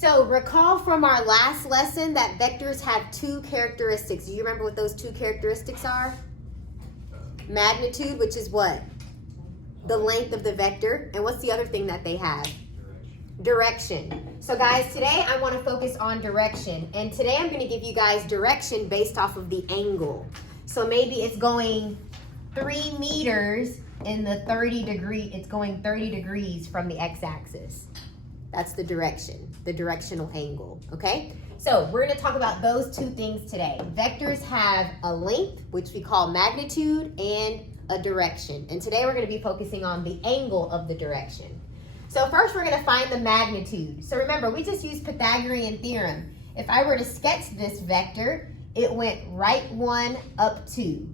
So recall from our last lesson that vectors have two characteristics. Do you remember what those two characteristics are? Magnitude, which is what? The length of the vector. And what's the other thing that they have? Direction. So guys, today I want to focus on direction. And today I'm going to give you guys direction based off of the angle. So maybe it's going 3 meters in the 30 degree, it's going 30 degrees from the x-axis. That's the direction, the directional angle, okay? So we're gonna talk about those two things today. Vectors have a length, which we call magnitude, and a direction. And today we're gonna be focusing on the angle of the direction. So first we're gonna find the magnitude. So remember, we just used Pythagorean theorem. If I were to sketch this vector, it went right 1 up 2.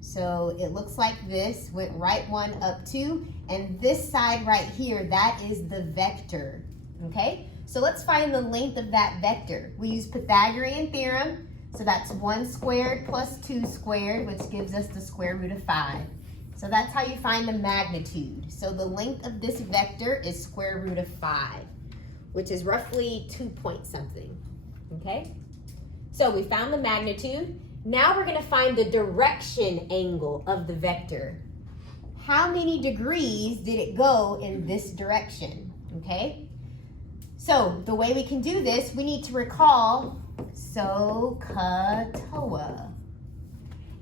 So it looks like this, went right 1 up 2, and this side right here, that is the vector. Okay, so let's find the length of that vector. We use Pythagorean theorem, so that's 1 squared plus 2 squared, which gives us the square root of 5. So that's how you find the magnitude. So the length of this vector is square root of 5, which is roughly 2 point something. Okay, so we found the magnitude. Now we're going to find the direction angle of the vector. How many degrees did it go in this direction? Okay. So the way we can do this, we need to recall SOHCAHTOA.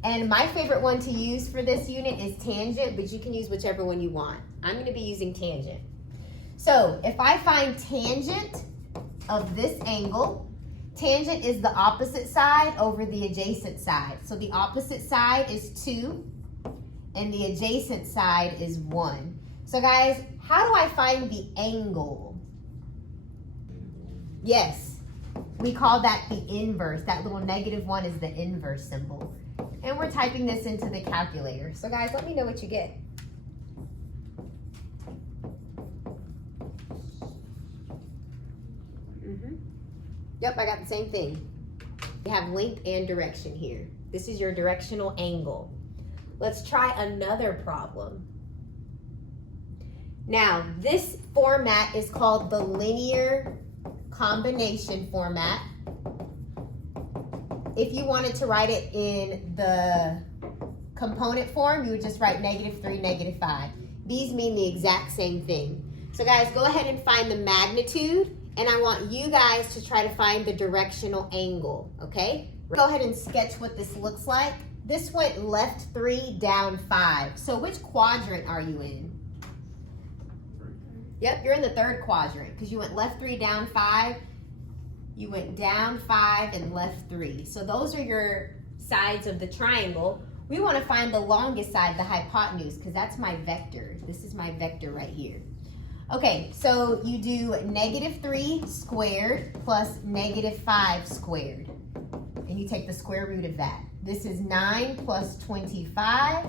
And my favorite one to use for this unit is tangent, but you can use whichever one you want. I'm going to be using tangent. So if I find tangent of this angle, tangent is the opposite side over the adjacent side. So the opposite side is 2, and the adjacent side is 1. So guys, how do I find the angle? Yes, we call that the inverse. That little -1 is the inverse symbol. And we're typing this into the calculator. So guys, let me know what you get. Yep, I got the same thing. We have length and direction here. This is your directional angle. Let's try another problem. Now, this format is called the linear combination format. If you wanted to write it in the component form, you would just write -3, -5. These mean the exact same thing. So guys, go ahead and find the magnitude, and I want you guys to try to find the directional angle, okay? Go ahead and sketch what this looks like. This went left 3, down 5. So which quadrant are you in? Yep, you're in the 3rd quadrant because you went left 3, down 5. You went down 5 and left 3. So those are your sides of the triangle. We want to find the longest side, the hypotenuse, because that's my vector. This is my vector right here. Okay, so you do -3 squared plus -5 squared. And you take the square root of that. This is 9 plus 25.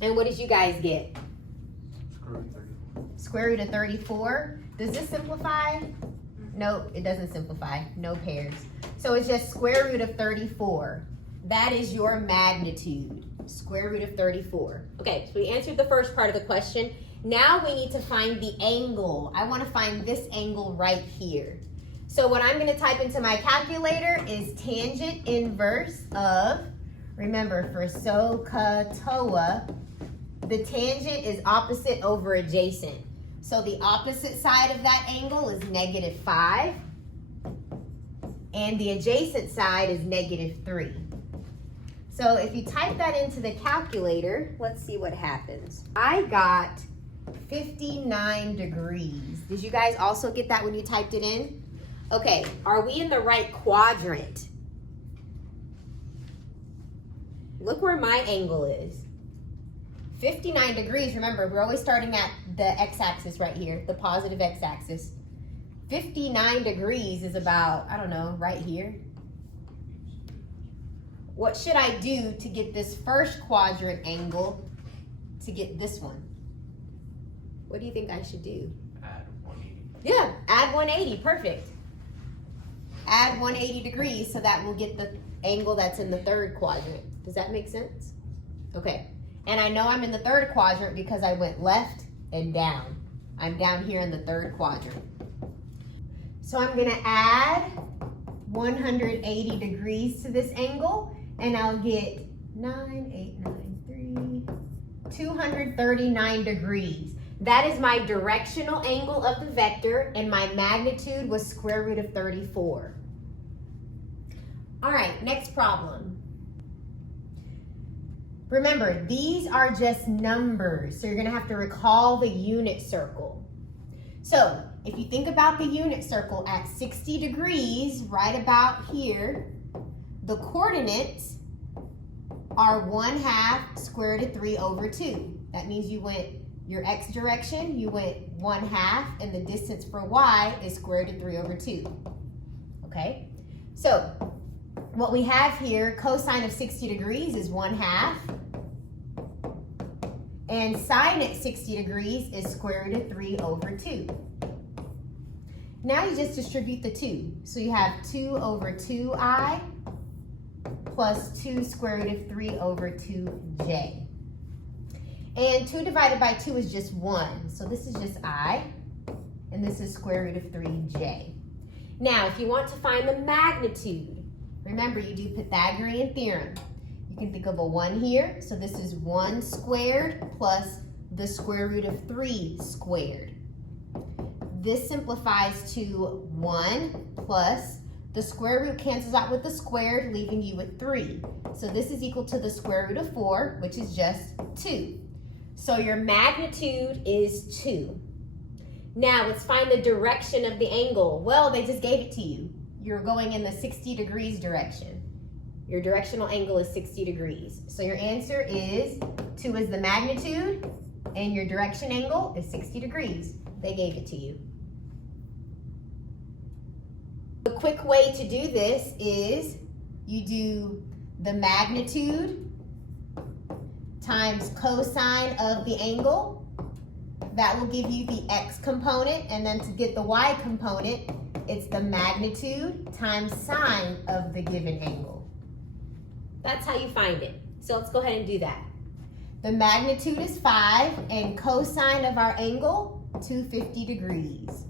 And what did you guys get? Square root of 34. Does this simplify? Nope, it doesn't simplify. No pairs. So it's just square root of 34. That is your magnitude. Square root of 34. Okay, so we answered the first part of the question. Now we need to find the angle. I want to find this angle right here. So what I'm going to type into my calculator is tangent inverse of, remember for SOHCAHTOA, the tangent is opposite over adjacent. So the opposite side of that angle is -5, and the adjacent side is -3. So if you type that into the calculator, let's see what happens. I got 59 degrees. Did you guys also get that when you typed it in? Okay, are we in the right quadrant? Look where my angle is. 59 degrees, remember, we're always starting at the x-axis right here, the positive x-axis. 59 degrees is about, I don't know, right here. What should I do to get this first quadrant angle to get this one? What do you think I should do? Add 180. Yeah, add 180, perfect. Add 180 degrees so that will get the angle that's in the 3rd quadrant. Does that make sense? Okay. And I know I'm in the 3rd quadrant because I went left and down. I'm down here in the 3rd quadrant. So I'm going to add 180 degrees to this angle, and I'll get 239 degrees. That is my directional angle of the vector, and my magnitude was square root of 34. All right, next problem. Remember, these are just numbers, so you're going to have to recall the unit circle. So if you think about the unit circle at 60 degrees, right about here, the coordinates are 1/2 square root of 3 over 2. That means you went your x direction, you went 1/2, and the distance for y is square root of 3 over 2. Okay? So what we have here, cosine of 60 degrees is 1/2. And sine at 60 degrees is square root of 3 over 2. Now you just distribute the 2. So you have 2 over 2i plus 2 square root of 3 over 2j. And 2 divided by 2 is just 1. So this is just I, and this is square root of 3j. Now, if you want to find the magnitude, remember you do Pythagorean theorem. You can think of a 1 here. So this is 1 squared plus the square root of 3 squared. This simplifies to 1 plus the square root cancels out with the squared, leaving you with 3. So this is equal to the square root of 4, which is just 2. So your magnitude is 2. Now let's find the direction of the angle. Well, they just gave it to you. You're going in the 60 degrees direction. Your directional angle is 60 degrees. So your answer is 2 is the magnitude, and your direction angle is 60 degrees. They gave it to you. The quick way to do this is you do the magnitude times cosine of the angle. That will give you the x component, and then to get the y component, it's the magnitude times sine of the given angle. That's how you find it. So let's go ahead and do that. The magnitude is 5, and cosine of our angle, 250 degrees.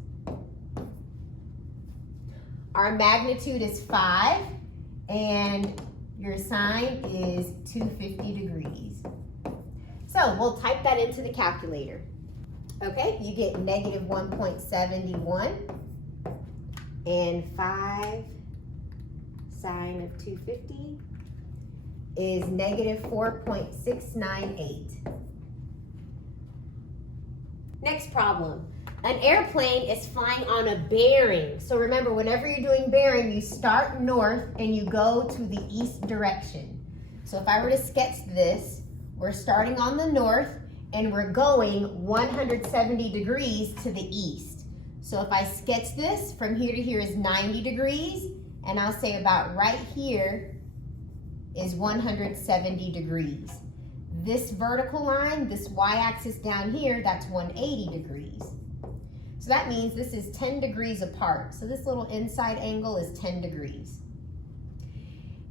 Our magnitude is 5, and your sine is 250 degrees. So we'll type that into the calculator. Okay, you get negative 1.71, and 5 sine of 250 is negative 4.698. Next problem. An airplane is flying on a bearing. So remember, whenever you're doing bearing, you start north and you go to the east direction. So if I were to sketch this, we're starting on the north and we're going 170 degrees to the east. So if I sketch this, from here to here is 90 degrees, and I'll say about right here is 170 degrees. This vertical line, this y-axis down here, that's 180 degrees. So that means this is 10 degrees apart. So this little inside angle is 10 degrees.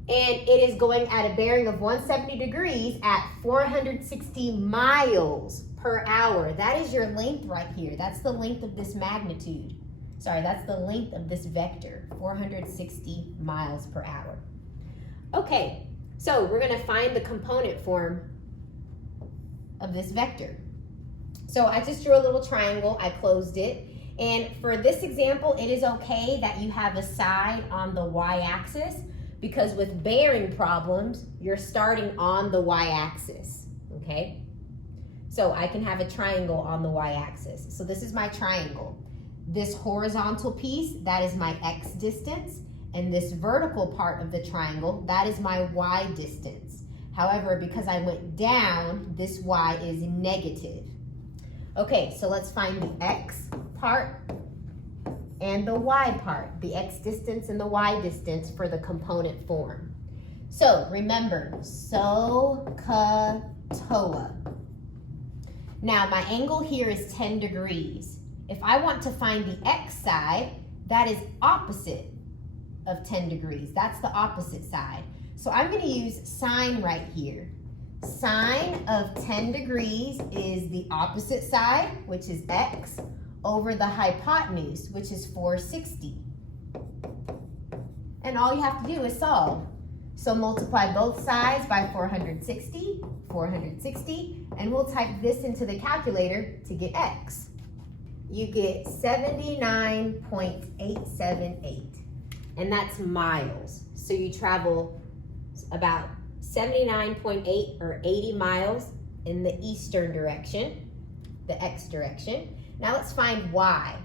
And it is going at a bearing of 170 degrees at 460 miles per hour. That is your length right here. That's the length of this magnitude. Sorry, that's the length of this vector, 460 miles per hour. Okay, so we're going to find the component form of this vector. So I just drew a little triangle, I closed it, and for this example, it is okay that you have a side on the y-axis, because with bearing problems, you're starting on the y-axis, okay? So I can have a triangle on the y-axis. So this is my triangle. This horizontal piece, that is my x distance, and this vertical part of the triangle, that is my y distance. However, because I went down, this y is negative. Okay, so let's find the x part and the y part, the x distance and the y distance for the component form. So remember, SOHCAHTOA. Now my angle here is 10 degrees. If I want to find the x side, that is opposite of 10 degrees. That's the opposite side. So I'm going to use sine right here. Sine of 10 degrees is the opposite side, which is x, over the hypotenuse, which is 460. And all you have to do is solve. So multiply both sides by 460, and we'll type this into the calculator to get x. You get 79.878, and that's miles. So you travel about 79.8 or 80 miles in the eastern direction, the x direction. Now let's find y.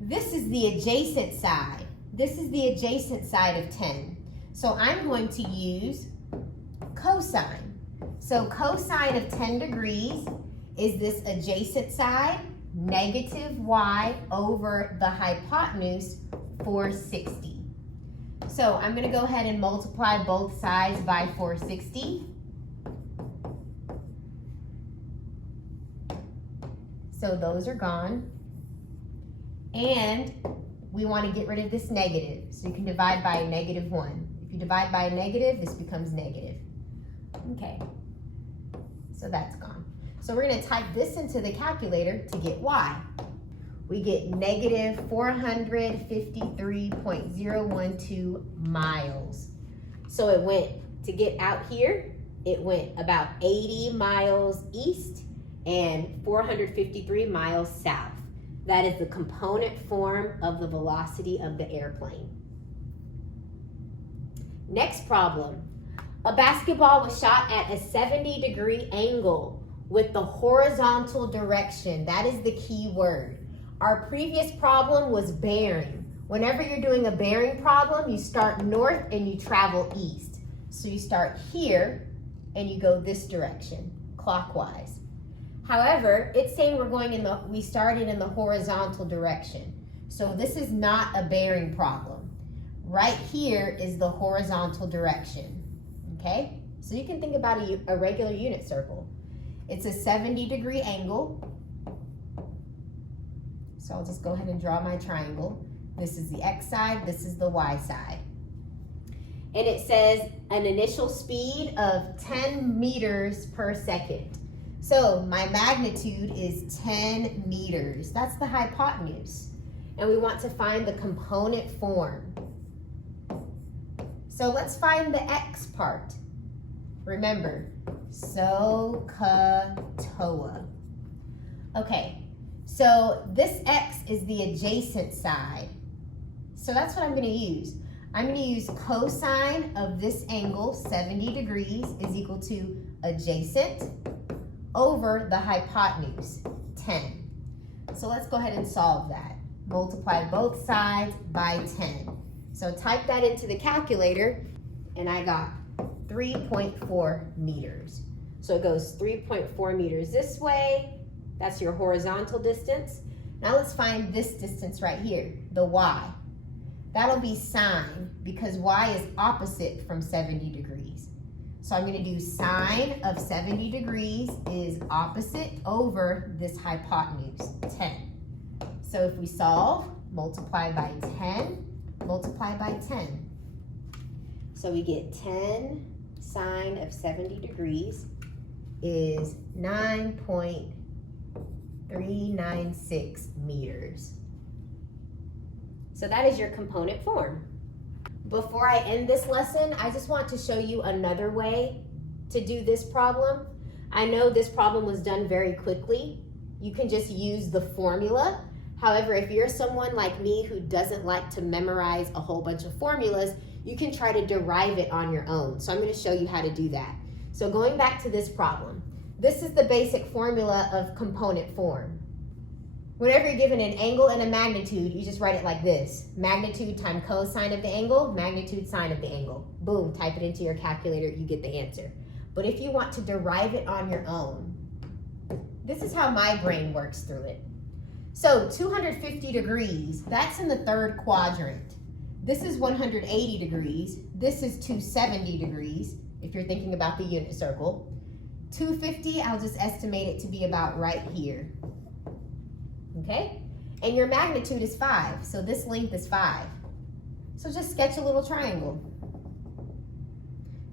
This is the adjacent side. This is the adjacent side of 10. So I'm going to use cosine. So cosine of 10 degrees is this adjacent side, negative y over the hypotenuse, 460. So I'm going to go ahead and multiply both sides by 460. So those are gone. And we want to get rid of this negative. So you can divide by a -1. If you divide by a negative, this becomes negative. Okay, so that's gone. So we're going to type this into the calculator to get y. We get negative 453.012 miles. So it went, to get out here, it went about 80 miles east and 453 miles south. That is the component form of the velocity of the airplane. Next problem. A basketball was shot at a 70-degree angle with the horizontal direction. That is the key word. Our previous problem was bearing. Whenever you're doing a bearing problem, you start north and you travel east. So you start here and you go this direction, clockwise. However, it's saying we started in the horizontal direction. So this is not a bearing problem. Right here is the horizontal direction, okay? So you can think about a regular unit circle. It's a 70-degree angle. So I'll just go ahead and draw my triangle. This is the x side, this is the y side. And it says an initial speed of 10 meters per second. So my magnitude is 10 meters. That's the hypotenuse. And we want to find the component form. So let's find the x part. Remember, SOHCAHTOA. Okay, so this x is the adjacent side. So that's what I'm going to use. I'm going to use cosine of this angle, 70 degrees, is equal to adjacent over the hypotenuse, 10. So let's go ahead and solve that. Multiply both sides by 10. So type that into the calculator, and I got 3.4 meters. So it goes 3.4 meters this way. That's your horizontal distance. Now let's find this distance right here, the y. That'll be sine, because y is opposite from 70 degrees. So I'm going to do sine of 70 degrees is opposite over this hypotenuse, 10. So if we solve, multiply by 10, multiply by 10. So we get 10 sine of 70 degrees is 9.396 meters. So that is your component form. Before I end this lesson, I just want to show you another way to do this problem. I know this problem was done very quickly. You can just use the formula. However, if you're someone like me who doesn't like to memorize a whole bunch of formulas, you can try to derive it on your own. So I'm going to show you how to do that. So going back to this problem, this is the basic formula of component form. Whenever you're given an angle and a magnitude, you just write it like this. Magnitude times cosine of the angle, magnitude sine of the angle. Boom, type it into your calculator, you get the answer. But if you want to derive it on your own, this is how my brain works through it. So 250 degrees, that's in the third quadrant. This is 180 degrees. This is 270 degrees, if you're thinking about the unit circle. 250, I'll just estimate it to be about right here. Okay? And your magnitude is 5, so this length is 5. So just sketch a little triangle.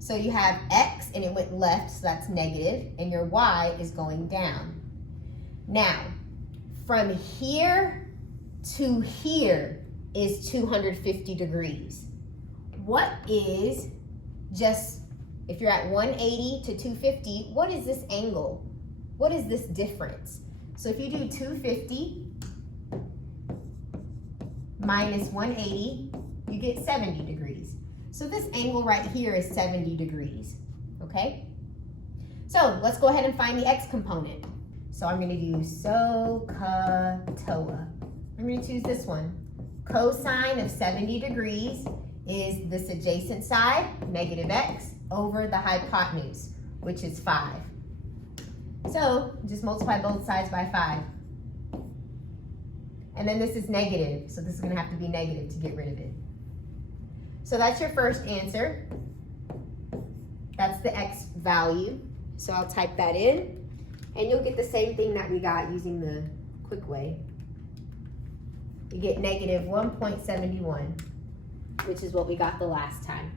So you have x, and it went left, so that's negative, and your y is going down. Now, from here to here is 250 degrees. What is just, if you're at 180 to 250, what is this angle? What is this difference? So if you do 250 minus 180, you get 70 degrees. So this angle right here is 70 degrees, okay? So let's go ahead and find the x component. So I'm gonna do SOHCAHTOA. I'm gonna choose this one. Cosine of 70 degrees is this adjacent side, negative x, over the hypotenuse, which is 5. So just multiply both sides by 5. And then this is negative, so this is gonna have to be negative to get rid of it. So that's your first answer. That's the x value. So I'll type that in, and you'll get the same thing that we got using the quick way. You get negative 1.71, which is what we got the last time.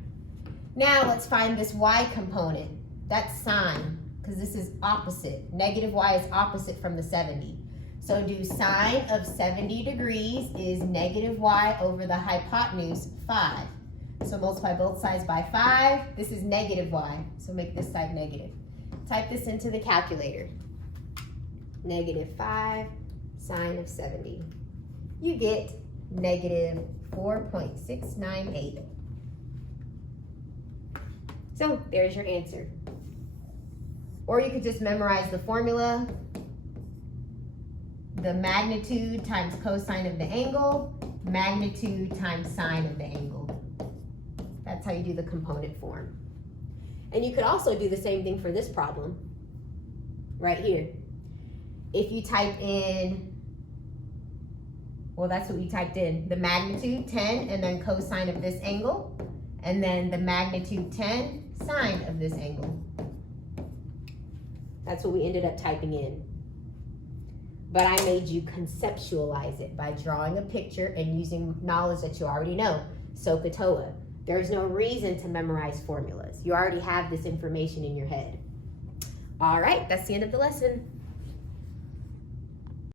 Now let's find this y component. That's sine, because this is opposite. Negative y is opposite from the 70. So do sine of 70 degrees is negative y over the hypotenuse, 5. So multiply both sides by 5. This is negative y, so make this side negative. Type this into the calculator. Negative 5 sine of 70. You get negative 4.698. So there's your answer. Or you could just memorize the formula. The magnitude times cosine of the angle, magnitude times sine of the angle. That's how you do the component form. And you could also do the same thing for this problem right here. If you type in, well, that's what we typed in, the magnitude 10 and then cosine of this angle, and then the magnitude 10 sine of this angle. That's what we ended up typing in. But I made you conceptualize it by drawing a picture and using knowledge that you already know. SOHCAHTOA. There's no reason to memorize formulas. You already have this information in your head. All right, that's the end of the lesson.